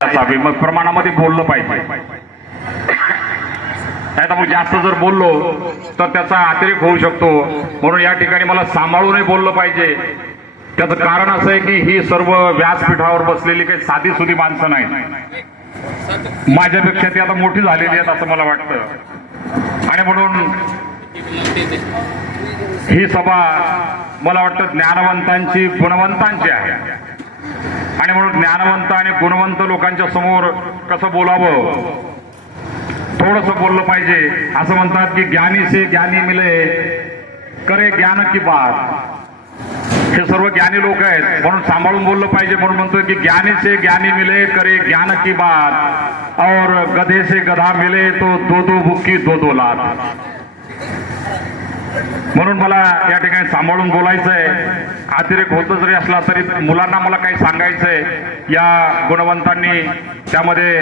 असावे. मग प्रमाणामध्ये बोललं पाहिजे. नाही तर मग जास्त जर बोललो तर त्याचा अतिरेक होऊ शकतो. म्हणून या ठिकाणी मला सांभाळूनही बोललं पाहिजे. त्याचं कारण असं आहे की ही सर्व व्यासपीठावर बसलेली काही साधी सुधी माणसं नाही माझ्यापेक्षा ती आता मोठी झालेली आहेत असं मला वाटतं. आणि म्हणून ही सभा मला वाटतं ज्ञानवंतांची गुणवंतांची आहे. आणि म्हणून ज्ञानवंत आणि गुणवंत लोकांच्या समोर कसं बोलावं? थोडस बोललं पाहिजे. असं म्हणतात की ज्ञानी से ज्ञानी मिले करे ज्ञान की बात. हे सर्व ज्ञानी लोक आहेत. म्हणून सांभाळून बोललं पाहिजे. म्हणून म्हणतोय की ज्ञानी से ज्ञानी मिले करे ज्ञान की बात. और गधे से गधा मिले तो दो दो बुक्की दो दो लात. म्हणून मला या ठिकाणी सांभाळून बोलायचं आहे अतिरेक होत जरी असला तरी मुलांना मला काही सांगायचं आहे या गुणवंतांनी त्यामध्ये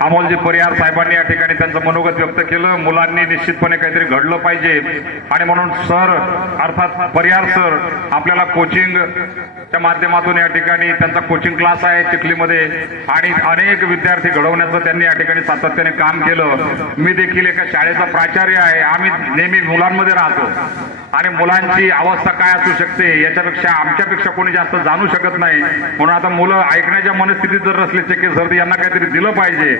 अमोलजी परिहार साहेबांनी या ठिकाणी त्यांचं मनोगत व्यक्त केलं. मुलांनी निश्चितपणे काहीतरी घडलं पाहिजे. आणि म्हणून सर अर्थात परिहार सर आपल्याला कोचिंग त्या माध्यमातून या ठिकाणी त्यांचा कोचिंग क्लास आहे चिखलीमध्ये. आणि अनेक विद्यार्थी घडवण्याचं त्यांनी या ठिकाणी सातत्याने काम केलं. मी देखील एका शाळेचा प्राचार्य आहे. आम्ही नेहमी मुलांमध्ये राहतो. आणि मुलांची अवस्था काय असू शकते याच्यापेक्षा आमच्यापेक्षा कोणी जास्त जाणू शकत नाही. म्हणून आता मुलं ऐकण्याच्या मनस्थितीत जर असले की सर यांना काहीतरी दिलं पाहिजे.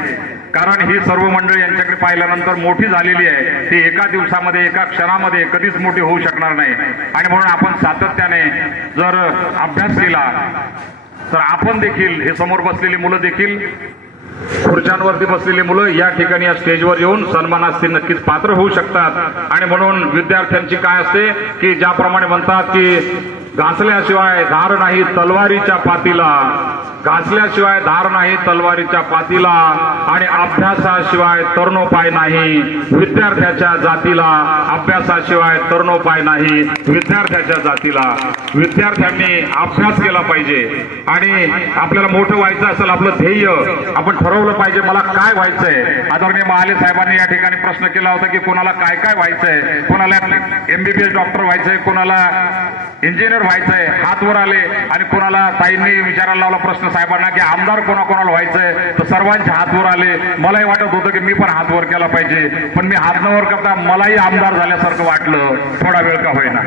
कारण ही सर्व मंडळी यांच्याकडे पाहिल्यानंतर मोठी झालेली आहे. ती एका दिवसामध्ये एका क्षणामध्ये कधीच मोठी होऊ शकणार नाही. आणि म्हणून आपण सातत्याने जर अभ्यास केला तर आपण देखील हे समोर बसलेली मुलं देखील खुर्च्यांवरती बसलेली मुलं या ठिकाणी या स्टेजवर येऊन सन्मानास नक्कीच पात्र होऊ शकतात. आणि म्हणून विद्यार्थ्यांची काय असते की ज्याप्रमाणे म्हणतात की घासल्याशिवाय धार नाही तलवारीच्या पातीला. घासल्याशिवाय धार नाही तलवारीच्या पातीला आणि अभ्यासाशिवाय तरुणोपाय नाही. विद्यार्थ्याच्या जातीला अभ्यासाशिवाय तरुणोपाय नाही. विद्यार्थ्याच्या जातीला. विद्यार्थ्यांनी अभ्यास केला पाहिजे. आणि आपल्याला मोठं व्हायचं असेल आपलं ध्येय आपण ठरवलं पाहिजे मला काय व्हायचंय. आदरणीय महाले साहेबांनी या ठिकाणी प्रश्न केला होता की कोणाला काय काय व्हायचंय? कोणाला एमबीबीएस डॉक्टर व्हायचंय? कोणाला इंजिनियर व्हायचंय? हात वर आले आणि कोणाला ताईंनी विचारायला लावला प्रश्न साहेबांना की आमदार कोणा कोणाला व्हायचंय? तर सर्वांचे हात वर आले. मलाही वाटत होतं की मी पण हात वर केला पाहिजे. पण मी हात न वर करता मलाही आमदार झाल्यासारखं वाटलं. थोडा वेळ का होईना.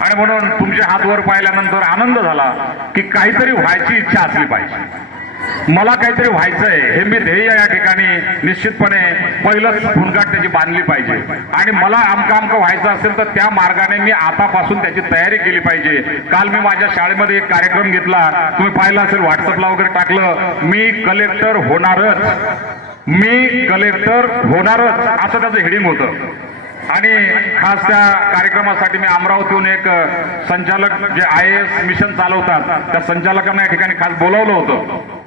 आणि म्हणून तुमचे हात वर पाहिल्यानंतर आनंद झाला की काहीतरी व्हायची इच्छा असली पाहिजे. मला काहीतरी व्हायचंय. हे मी ध्येय या ठिकाणी निश्चितपणे पहिलंच फुनगाट त्याची बांधली पाहिजे. आणि मला आमका आमकं व्हायचं असेल तर त्या मार्गाने मी आतापासून त्याची तयारी केली पाहिजे. काल मी माझ्या शाळेमध्ये एक कार्यक्रम घेतला. तुम्ही पाहिला असेल व्हॉट्सअपला वगैरे टाकलं. मी कलेक्टर होणारच. मी कलेक्टर होणारच. असं त्याचं हेडिंग होतं. आणि खास त्या कार्यक्रमासाठी मी अमरावतीहून एक संचालक जे आय एस मिशन चालवतात त्या संचालकांना या ठिकाणी खास बोलावलं होतं.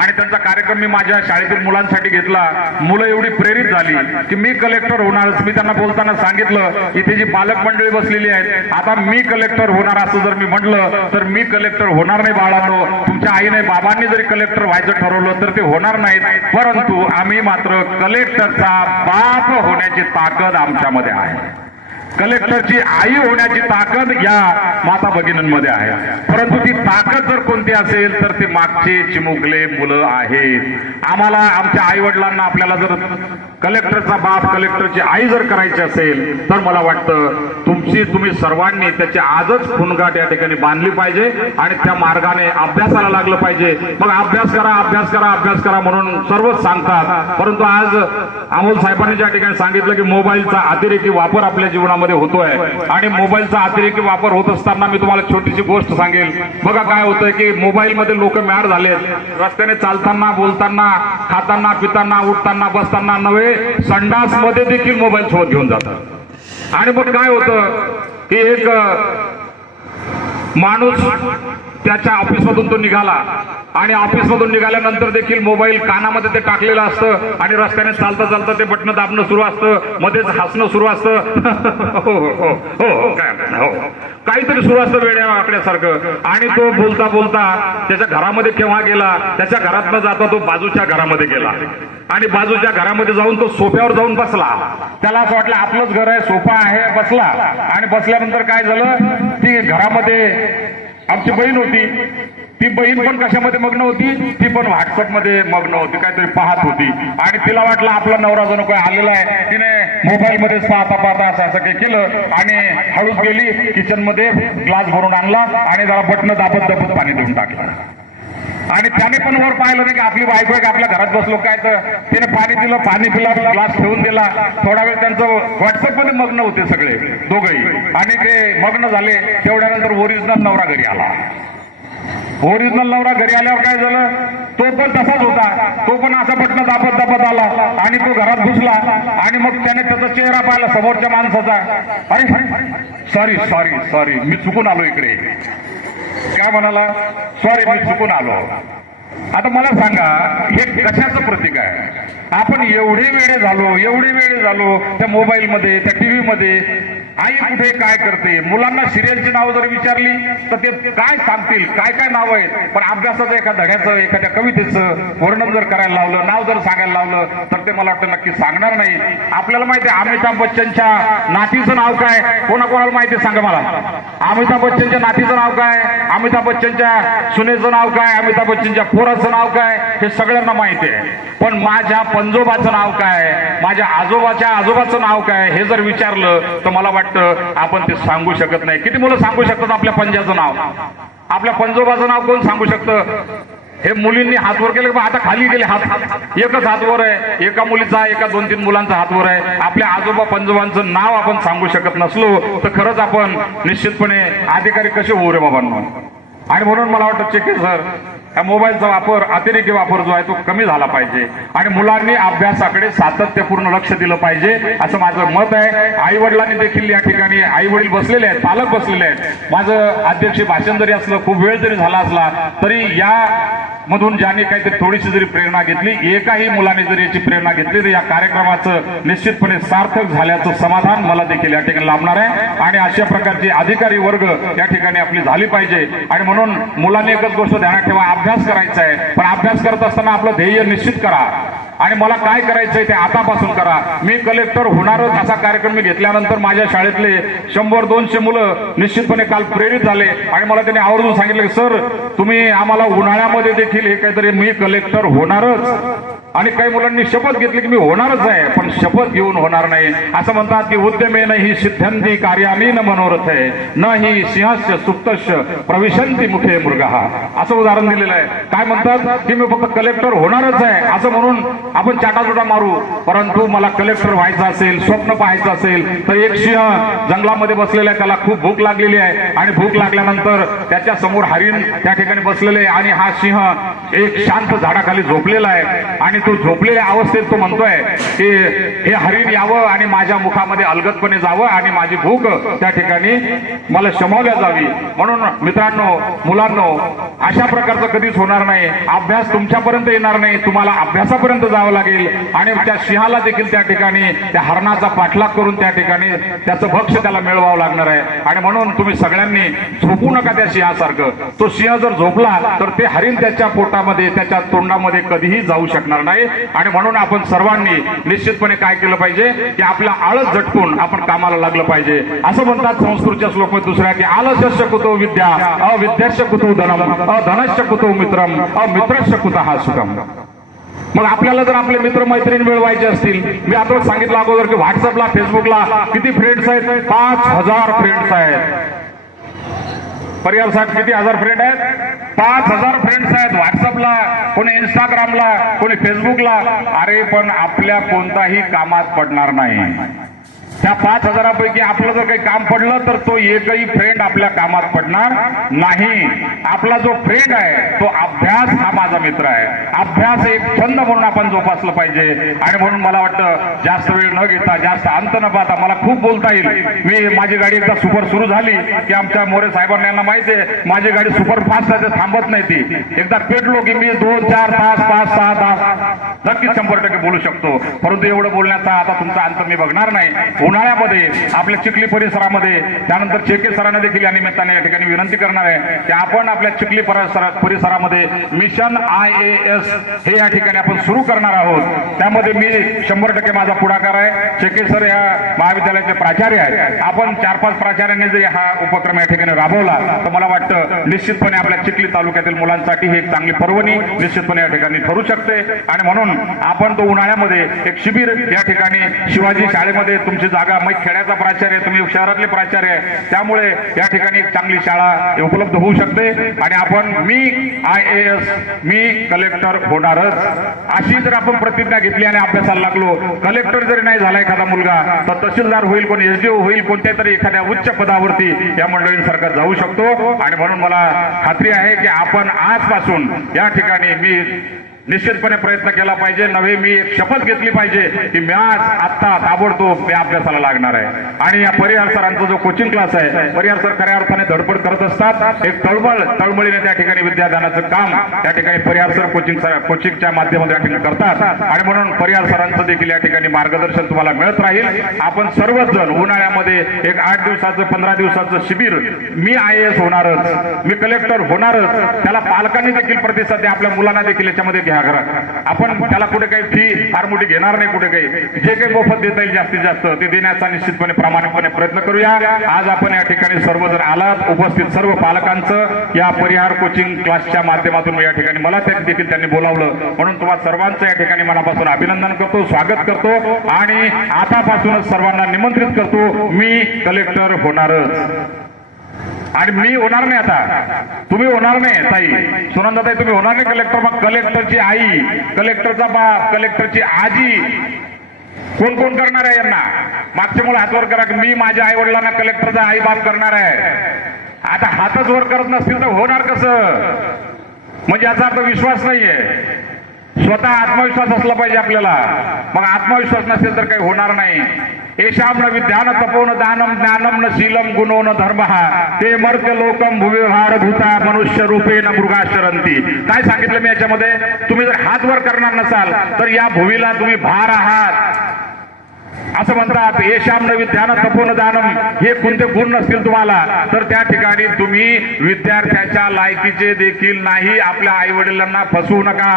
आणि त्यांचा कार्यक्रम मी माझ्या शाळेतील मुलांसाठी घेतला. मुलं एवढी प्रेरित झाली की मी कलेक्टर होणार. मी त्यांना बोलताना सांगितलं इथे जी पालक मंडळी बसलेली आहेत आता मी कलेक्टर होणार असं जर मी म्हटलं तर मी कलेक्टर होणार नाही बाळांनो. तुमच्या आईने बाबांनी जरी कलेक्टर व्हायचं ठरवलं तर ते होणार नाहीत. परंतु आम्ही मात्र कलेक्टरचा बाप होण्याची ताकद आमच्यामध्ये आहे. कलेक्टरची आई होण्याची ताकद या माता भगिनींमध्ये आहे. परंतु ती ताकद जर कोणती असेल तर ते मागचे चिमुकले मुलं आहेत. आम्हाला आमच्या आई वडिलांना आपल्याला जर कलेक्टरचा बाप कलेक्टरची आई जर करायची असेल तर मला वाटतं तुमची तुम्ही सर्वांनी त्याची आजच खुणगाट या ठिकाणी बांधली पाहिजे आणि त्या मार्गाने अभ्यासाला लागलं पाहिजे. मग अभ्यास करा अभ्यास करा अभ्यास करा म्हणून सर्वच सांगतात. परंतु आज अमोल साहेबांनी ज्या ठिकाणी सांगितलं की मोबाईलचा अतिरेकी वापर आपल्या जीवनामध्ये होतोय आणि मोबाईलचा अतिरेकी वापर होत असताना मी तुम्हाला छोटीशी गोष्ट सांगेल. बघा काय होतंय की मोबाईलमध्ये लोक मॅड झालेत. रस्त्याने चालताना बोलताना खाताना पिताना उठताना बसताना नव्हे संडासमध्ये देखील मोबाईल सोबत घेऊन जातात. आणि मग काय होतं की एक माणूस त्याच्या ऑफिसमधून तो निघाला. आणि ऑफिसमधून निघाल्यानंतर देखील मोबाईल कानामध्ये ते टाकलेलं असतं आणि रस्त्याने चालता चालता ते बटणं दाबणं सुरू असतं. मध्येच हसणं सुरू असतं. हो, हो हो हो हो काय हो. काहीतरी सुरू असतं वेड्या आकड्यासारखं आणि तो बोलता बोलता त्याच्या घरामध्ये केव्हा गेला? त्याच्या घरात न जाता तो बाजूच्या घरामध्ये गेला. आणि बाजूच्या घरामध्ये जाऊन तो सोफ्यावर जाऊन बसला. त्याला असं वाटलं आपलंच घर आहे सोफा आहे बसला. आणि बसल्यानंतर काय झालं? ती घरामध्ये आमची बहीण होती. ती बहीण पण कशामध्ये मग्न होती? ती पण व्हॉट्सअपमध्ये मग्न होती काहीतरी पाहत होती. आणि तिला वाटलं आपला नवरा जणू काय आलेला आहे. तिने मोबाईल मध्ये पाहता पाहता असं असं काही केलं आणि हळूच गेली किचनमध्ये ग्लास भरून आणला आणि जरा बटन दाबत दाबत पाणी देऊन टाकलं. आणि त्याने पण वर पाहिलं नाही की आपली बायको आहे की आपल्या घरात बसलो काय तर. तिने पाणी दिलं पाणी पिला ग्लास ठेवून दिला. थोडा वेळ त्यांचं व्हॉट्सअपमध्ये मग्न होते सगळे दोघही. आणि ते मग्न झाले तेवढ्यानंतर ओरिजिनल नवरा घरी आला. ओरिजिनल नवरा घरी आल्यावर काय झालं? तो पण तसाच होता. तो पण असा पटणं दापत दापत आला. आणि तो घरात घुसला. आणि मग त्याने त्याचा चेहरा पाहिला समोरच्या माणसाचा. अरे सॉरी सॉरी सॉरी मी चुकून आलो इकडे. काय म्हणाला? सॉरी मी चुकून आलो. आता मला सांगा हे कशाचं प्रतीक आहे? आपण एवढे वेळे झालो एवढे वेळे झालो त्या मोबाईलमध्ये त्या टीव्हीमध्ये. आई कुठे काय करते? मुलांना सिरियलची नावं जर विचारली तर ते काय सांगतील? काय काय नाव आहेत? पण अभ्यासाचं एका धड्याचं एखाद्या कवितेचं वर्णन जर करायला लावलं नाव जर सांगायला लावलं तर ते मला वाटतं नक्की सांगणार नाही. आपल्याला माहिती आहे अमिताभ बच्चनच्या नातीचं नाव काय? कोणाकोणाला माहिती आहे? सांगा मला. अमिताभ बच्चनच्या नातीचं नाव काय? अमिताभ बच्चनच्या सुनेचं नाव काय? अमिताभ बच्चनच्या पोराचं नाव काय? हे सगळ्यांना माहिती आहे. पण माझ्या पंजोबाचं नाव काय? माझ्या आजोबाच्या आजोबाचं नाव काय? हे जर विचारलं तर मला वाटतं आपण ते सांगू शकत नाही. किती मुलं सांगू शकतात आपल्या पंजाचं नाव? आपल्या पंजोबाचं नाव कोण सांगू शकतं? हे मुलींनी हात वर केले आता खाली गेले हात. एकच हातवर आहे. एका मुलीचा एका दोन तीन मुलांचा हातवर आहे. आपल्या आजोबा पंजोबांचं नाव आपण सांगू शकत नसलो तर खरंच आपण निश्चितपणे अधिकारी कसे होऊ रे बाबांना? आणि म्हणून मला वाटतं चेके सर या मोबाईलचा वापर अतिरेकी वापर जो आहे तो कमी झाला पाहिजे. आणि मुलांनी अभ्यासाकडे सातत्यपूर्ण लक्ष दिलं पाहिजे असं माझं मत आहे. आई वडिलांनी देखील या ठिकाणी आई वडील बसलेले आहेत पालक बसलेले आहेत. माझं अध्यक्ष भाषण जरी असलं खूप वेळ जरी झाला असला तरी या मधून ज्याने काहीतरी थोडीशी जरी प्रेरणा घेतली एकाही मुलाने जरी याची प्रेरणा घेतली तर या कार्यक्रमाचं निश्चितपणे सार्थक झाल्याचं समाधान मला देखील या ठिकाणी लाभणार आहे. आणि अशा प्रकारची अधिकारी वर्ग या ठिकाणी आपली झाली पाहिजे. आणि म्हणून मुलांनी एकच गोष्ट ध्यानात ठेवा अभ्यास करायचा आहे पण अभ्यास करत असताना आपलं ध्येय निश्चित करा. आणि मला काय करायचंय ते आतापासून करा. मी कलेक्टर होणारच असा कार्यक्रम मी घेतल्यानंतर माझ्या शाळेतले शंभर दोनशे मुलं निश्चितपणे काल प्रेरित झाले. आणि मला त्यांनी आवर्जून सांगितलं की सर तुम्ही आम्हाला उन्हाळ्यामध्ये देखील हे काहीतरी मी कलेक्टर होणारच. आणि काही मुलांनी शपथ घेतली की मी होणारच आहे पण शपथ घेऊन होणार नाही. असं म्हणतात की उद्यमे ही सिद्ध्यंती कार्यामी न मनोरथ आहे. न ही सिंहस्य सुप्तस्य प्रविशंती मुखे मृगा. असं उदाहरण दिलेलं आहे. काय म्हणतात? की मी फक्त कलेक्टर होणारच आहे असं म्हणून आपण चाटाचुटा मारू. परंतु मला कलेक्टर व्हायचं असेल स्वप्न पाहायचं असेल तर एक सिंह जंगलामध्ये बसलेला आहे त्याला खूप भूक लागलेली आहे. आणि भूक लागल्यानंतर त्याच्यासमोर हरिण त्या ठिकाणी बसलेले आहे आणि हा सिंह एक शांत झाडाखाली झोपलेला आहे. आणि तो झोपलेल्या अवस्थेत तो म्हणतोय की हे हरिण यावं आणि माझ्या मुखामध्ये अलगदपणे जावं आणि माझी भूक त्या ठिकाणी मला शमवल्या जावी. म्हणून मित्रांनो मुलांनो अशा प्रकारचं कधीच होणार नाही. अभ्यास तुमच्यापर्यंत येणार नाही. तुम्हाला अभ्यासापर्यंत जावं लागेल. आणि त्या सिंहाला देखील त्या ठिकाणी त्या हरणाचा पाठलाग करून त्या ठिकाणी त्याचं भक्ष त्याला मिळवावं लागणार आहे. आणि म्हणून तुम्ही सगळ्यांनी झोपू नका त्या सिंहासारखं. तो सिंह जर झोपला तर ते हरिण त्याच्या पोटामध्ये त्याच्या तोंडामध्ये कधीही जाऊ शकणार नाही. आणि म्हणून आपण सर्वांनी निश्चितपणे काय केलं पाहिजे? की आपला आळस झटकून आपण कामाला लागलं पाहिजे. असं म्हणतात संस्कृतच्या श्लोक दुसऱ्या की आलस्यश्य कुतो विद्या अविद्याश कुतो धनम अधनश्य कुतो मित्रम अमित्रश कुत हा सुखम. मग आपल्याला जर आपले मित्र मैत्रीण मिळवायचे असतील मी आता सांगितलं अगोदर की व्हॉट्सअपला फेसबुकला किती फ्रेंड्स आहेत? पाच हजार फ्रेंड्स आहेत. परिवार साहेब किती हजार फ्रेंड आहेत? पाच हजार फ्रेंड्स आहेत व्हॉट्सअपला कोणी इंस्टाग्रामला कोणी फेसबुकला अरे पण आपल्या कोणताही कामात पडणार नाही. त्या पाच हजारापैकी आपलं जर काही काम पडलं तर तो एकही फ्रेंड आपल्या कामात पडणार नाही. आपला जो फ्रेंड आहे तो अभ्यास हा माझा मित्र आहे. अभ्यास एक छंद म्हणून आपण जोपासलं पाहिजे. आणि म्हणून मला वाटतं जास्त वेळ न घेता जास्त अंत न पाहता मला खूप बोलता येईल. मी माझी गाडी एकदा सुपर सुरू झाली की आमच्या मोरे साहेबांना यांना माहिती आहे माझी गाडी सुपर फास्ट आहे थांबत नाही ती. एकदा पेटलो की मी दोन चार तास पाच सहा तास नक्कीच शंभर टक्के बोलू शकतो. परंतु एवढं बोलण्याचा आता तुमचा अंत मी बघणार नाही. उन्हाळ्यामध्ये आपल्या चिखली परिसरामध्ये त्यानंतर चेके सरांना देखील या निमित्ताने या ठिकाणी विनंती करणार आहे की आपण आपल्या चिखली परिसरामध्ये मिशन आय ए एस हे या ठिकाणी आपण सुरू करणार आहोत. त्यामध्ये मी शंभर टक्के माझा पुढाकार आहे. चेके सर या महाविद्यालयाचे प्राचार्य आहेत. आपण चार पाच प्राचार्यांनी जर हा उपक्रम या ठिकाणी राबवला तर मला वाटतं निश्चितपणे आपल्या चिखली तालुक्यातील मुलांसाठी ही एक चांगली पर्वणी निश्चितपणे या ठिकाणी ठरू शकते. आणि म्हणून आपण तो उन्हाळ्यामध्ये एक शिबिर या ठिकाणी शिवाजी शाळेमध्ये तुमची जागा मग खेड्याचा प्राचार्य तुम्ही शहरातले प्राचार्य आहे. त्यामुळे या ठिकाणी एक चांगली शाळा उपलब्ध होऊ शकते. आणि आपण मी आय ए एस मी कलेक्टर होणारच. अशी जर आपण प्रतिज्ञा घेतली आणि अभ्यासाला लागलो कलेक्टर जरी नाही झाला एखादा मुलगा तर तहसीलदार होईल कोणी एसडीओ होईल कोणत्या तरी एखाद्या उच्च पदावरती या मंडळींसारखा जाऊ शकतो. आणि म्हणून मला खात्री आहे की आपण आजपासून या ठिकाणी मी निश्चितपणे प्रयत्न केला पाहिजे. नव्हे मी एक शपथ घेतली पाहिजे की मी आज आत्ता ताबडतोब मी अभ्यासाला लागणार आहे. आणि या परिहार सरांचा जो कोचिंग क्लास आहे परिहार सर खऱ्या अर्थाने धडपड करत असतात. एक तळमळ तळमळीने त्या ठिकाणी विद्यादानाचं काम त्या ठिकाणी परिहार सर कोचिंग कोचिंगच्या माध्यमातून या ठिकाणी करतात. आणि म्हणून परिहार सरांचं देखील या ठिकाणी मार्गदर्शन तुम्हाला मिळत राहील. आपण सर्वच जण उन्हाळ्यामध्ये एक आठ दिवसाचं पंधरा दिवसाचं शिबिर मी आय एस होणारच मी कलेक्टर होणारच त्याला पालकांनी देखील प्रतिसाद द्या आपल्या मुलांना देखील याच्यामध्ये घ्या. करा आपण त्याला कुठे काही फी फार मोठी घेणार नाही कुठे काही. जे काही मोफत देता येईल जास्तीत जास्त ते देण्याचा निश्चितपणे प्रामाणिकपणे प्रयत्न करूया. आज आपण या ठिकाणी सर्व जर आलात उपस्थित सर्व पालकांचं या परिहार कोचिंग क्लासच्या माध्यमातून या ठिकाणी मला त्या देखील त्यांनी बोलावलं. म्हणून तुम्हाला सर्वांचं या ठिकाणी मनापासून अभिनंदन करतो स्वागत करतो आणि आतापासूनच सर्वांना निमंत्रित करतो मी कलेक्टर होणारच. आणि मी होणार नाही आता. तुम्ही होणार नाही ताई. सुनंदाताई तुम्ही होणार नाही कलेक्टर मग कलेक्टरची आई कलेक्टरचा बाप कलेक्टरची आजी कोण कोण करणार आहे यांना? मागच्या मुळे हातवर करा की मी माझ्या आई वडिलांना कलेक्टरचा आई बाप करणार आहे. आता हातच वर करत नसतील तर होणार कसं? म्हणजे याचा अर्थ विश्वास नाहीये. स्वतः आत्मविश्वास असला पाहिजे आपल्याला. मग आत्मविश्वास नसेल तर काही होणार नाही. येशाम न विद्यान तपोन दानम ज्ञानम न शीलम गुणो न धर्म. ते मर्त्य लोकम भुविहार भूता मनुष्य रूपे न मृगाशरंती काय सांगितलं मी याच्यामध्ये? तुम्ही जर हात वर करणार नसाल तर या भुवीला तुम्ही भार आहात. असं म्हणतात येशाम न विद्यान तपोन दानम हे कोणते गुण नसतील तुम्हाला? तर त्या ठिकाणी तुम्ही विद्यार्थ्याच्या लायकीचे देखील नाही आपल्या आई वडिलांना फसवू नका.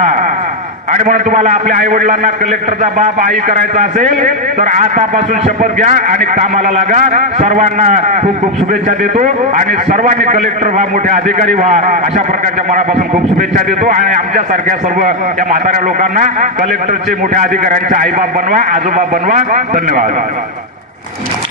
आणि म्हणून तुम्हाला आपल्या आई वडिलांना कलेक्टरचा बाप आई करायचा असेल तर आतापासून शपथ घ्या आणि कामाला लागा. सर्वांना खूप खूप शुभेच्छा देतो आणि सर्वांनी कलेक्टर व्हा मोठे अधिकारी व्हा. अशा प्रकारच्या मनापासून खूप शुभेच्छा देतो आणि आमच्यासारख्या सर्व या म्हाताऱ्या लोकांना कलेक्टरचे मोठ्या अधिकाऱ्यांचे आईबाप बनवा आजोबा बनवा. धन्यवाद